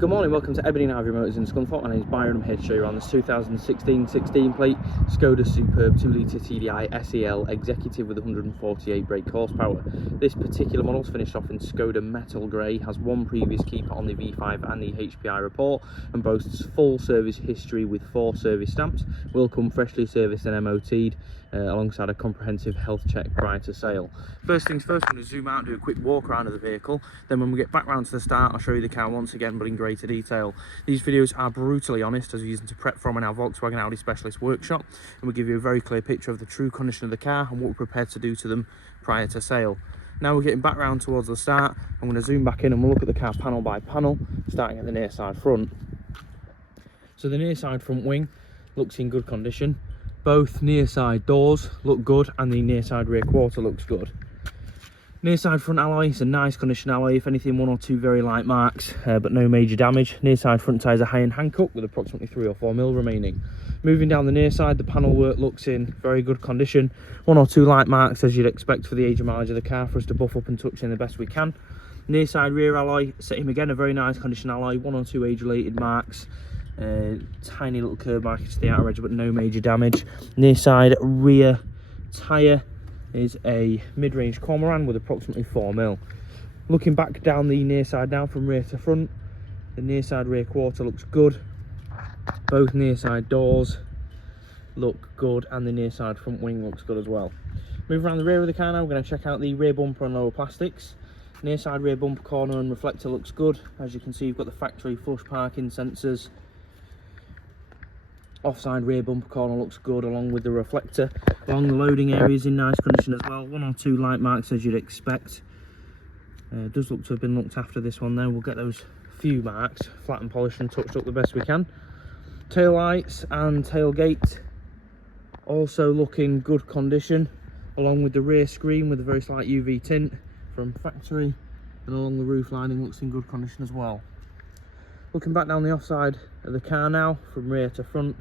Good morning, welcome to Ebony and Ivory Motors in Scunthorpe. My name is Byron. I'm here to show you around this 2016 16 plate Skoda Superb 2-litre TDI SEL Executive with 148 brake horsepower. This particular model is finished off in Skoda metal grey, has one previous keeper on the V5 and the HPI report, and boasts full service history with 4 service stamps. Will come freshly serviced and MOT'd alongside a comprehensive health check prior to sale. First things first, I'm going to zoom out and do a quick walk around of the vehicle. Then when we get back round to the start, I'll show you the car once again, but in greater detail. These videos are brutally honest, as we use them to prep from in our Volkswagen Audi specialist workshop, and we give you a very clear picture of the true condition of the car and what we're prepared to do to them prior to sale. Now we're getting back round towards the start. I'm going to zoom back in and we'll look at the car panel by panel, starting at the near side front. So the near side front wing looks in good condition. Both near side doors look good and the near side rear quarter looks good. Near side front alloy is a nice condition alloy, if anything 1 or 2 very light marks, but no major damage. Near side front tyres are high in Hankook with approximately 3 or 4 mil remaining. Moving down the near side, the panel work looks in very good condition. 1 or 2 light marks as you'd expect for the age and mileage of the car for us to buff up and touch in the best we can. Near side rear alloy, same again, a very nice condition alloy, 1 or 2 age related marks. Tiny little curb markings to the outer edge, but no major damage. Near side rear tyre is a mid-range cormoran with approximately 4 mil. Looking back down the near side now from rear to front, the near side rear quarter looks good. Both near side doors look good and the near side front wing looks good as well. Moving around the rear of the car now, we're going to check out the rear bumper and lower plastics. Near side rear bumper corner and reflector looks good. As you can see, you've got the factory flush parking sensors. Offside rear bumper corner looks good along with the reflector. Along the loading area is in nice condition as well. 1 or 2 light marks as you'd expect. Does look to have been looked after this one there. We'll get those few marks flat and polished and touched up the best we can. Tail lights and tailgate also look in good condition, along with the rear screen with a very slight UV tint from factory, and along the roof lining looks in good condition as well. Looking back down the offside of the car now from rear to front,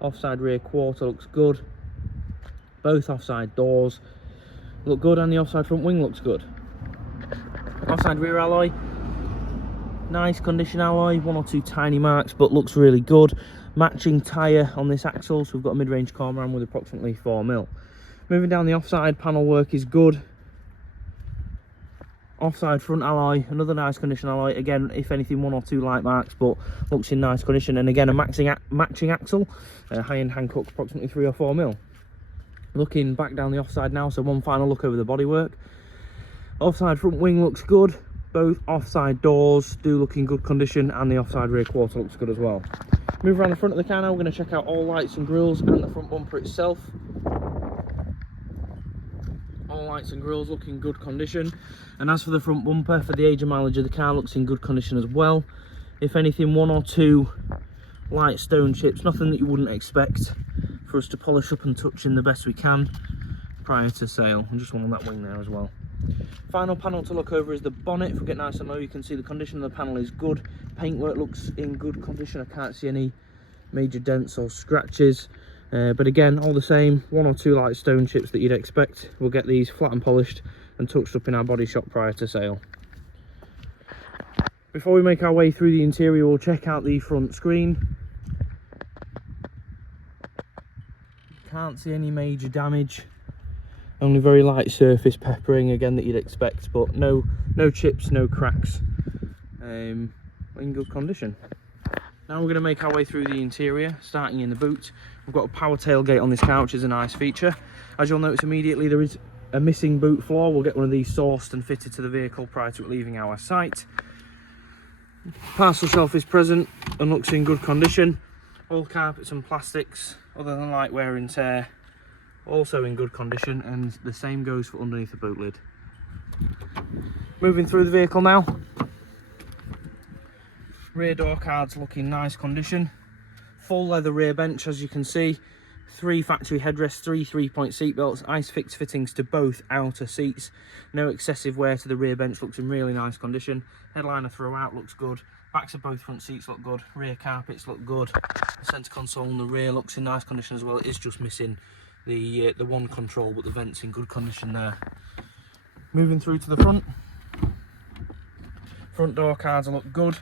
offside rear quarter looks good. Both offside doors look good and the offside front wing looks good. Offside rear alloy, nice condition alloy, 1 or 2 tiny marks but looks really good. Matching tyre on this axle, so we've got a mid-range cormoran with approximately 4 mil. Moving down the offside, panel work is good. Offside front alloy, another nice condition alloy, again if anything 1 or 2 light marks but looks in nice condition, and again a matching axle, high end Hankook, approximately 3 or 4 mil. Looking back down the offside now, so one final look over the bodywork. Offside front wing looks good, both offside doors do look in good condition and the offside rear quarter looks good as well. Move around the front of the car now, we're going to check out all lights and grills and the front bumper itself. All lights and grills look in good condition, and as for the front bumper, for the age and mileage of the car, looks in good condition as well. If anything 1 or 2 light stone chips, nothing that you wouldn't expect, for us to polish up and touch in the best we can prior to sale. And just one on that wing there as well. Final panel to look over is the bonnet. If we get nice and low, you can see the condition of the panel is good. Paintwork looks in good condition, I can't see any major dents or scratches. But again, all the same, 1 or 2 light stone chips that you'd expect. We'll get these flat and polished and touched up in our body shop prior to sale. Before we make our way through the interior, we'll check out the front screen. Can't see any major damage. Only very light surface peppering again that you'd expect, but no chips, no cracks. In good condition. Now we're going to make our way through the interior, starting in the boot. We've got a power tailgate on this car, which is a nice feature. As you'll notice immediately, there is a missing boot floor. We'll get one of these sourced and fitted to the vehicle prior to it leaving our site. Parcel shelf is present and looks in good condition. All carpets and plastics, other than light wear and tear, also in good condition, and the same goes for underneath the boot lid. Moving through the vehicle now. Rear door cards look in nice condition. Full leather rear bench, as you can see. 3 factory headrests, 3 3-point seat belts, ISOFIX fittings to both outer seats. No excessive wear to the rear bench, looks in really nice condition. Headliner throughout looks good. Backs of both front seats look good. Rear carpets look good. The centre console in the rear looks in nice condition as well. It is just missing the one control, but the vent's in good condition there. Moving through to the front. Front door cards look good.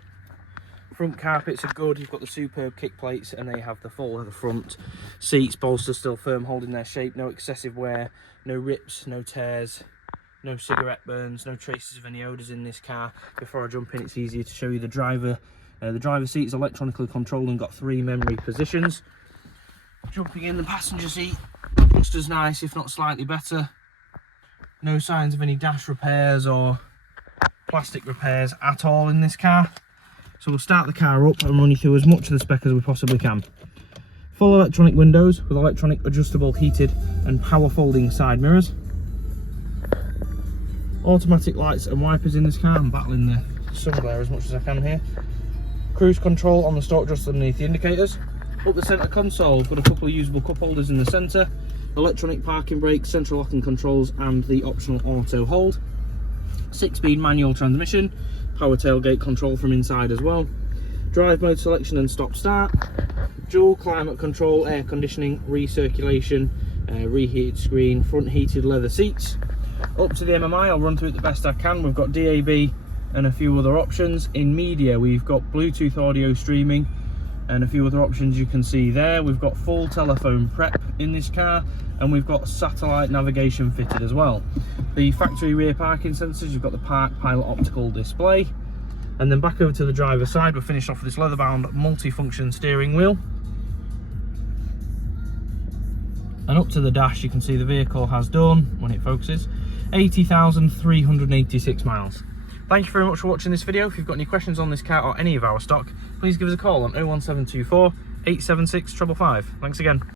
Front carpets are good. You've got the superb kick plates, and they have the full leather front seats. Bolsters still firm, holding their shape. No excessive wear, no rips, no tears, no cigarette burns, no traces of any odours in this car. Before I jump in, it's easier to show you the driver. The driver's seat is electronically controlled and got 3 memory positions. Jumping in the passenger seat, just as nice, if not slightly better. No signs of any dash repairs or plastic repairs at all in this car. So we'll start the car up and run you through as much of the spec as we possibly can. Full electronic windows with electronic adjustable heated and power folding side mirrors. Automatic lights and wipers in this car. I'm battling the sun glare as much as I can here. Cruise control on the stalk just underneath the indicators. Up the centre console, we've got a couple of usable cup holders in the centre. Electronic parking brakes, central locking controls and the optional auto hold. 6-speed manual transmission, power tailgate control from inside as well. Drive mode selection and stop start. Dual climate control, air conditioning, recirculation, reheated screen, front heated leather seats. Up to the MMI, I'll run through it the best I can. We've got DAB and a few other options. In media, we've got Bluetooth audio streaming and a few other options you can see there. We've got full telephone prep in this car, and we've got satellite navigation fitted as well. The factory rear parking sensors, you've got the Park Pilot optical display. And then back over to the driver's side, we're finished off with this leather-bound multi-function steering wheel. And up to the dash, you can see the vehicle has done, when it focuses, 80,386 miles. Thank you very much for watching this video. If you've got any questions on this car or any of our stock, please give us a call on 01724 876 555. Thanks again.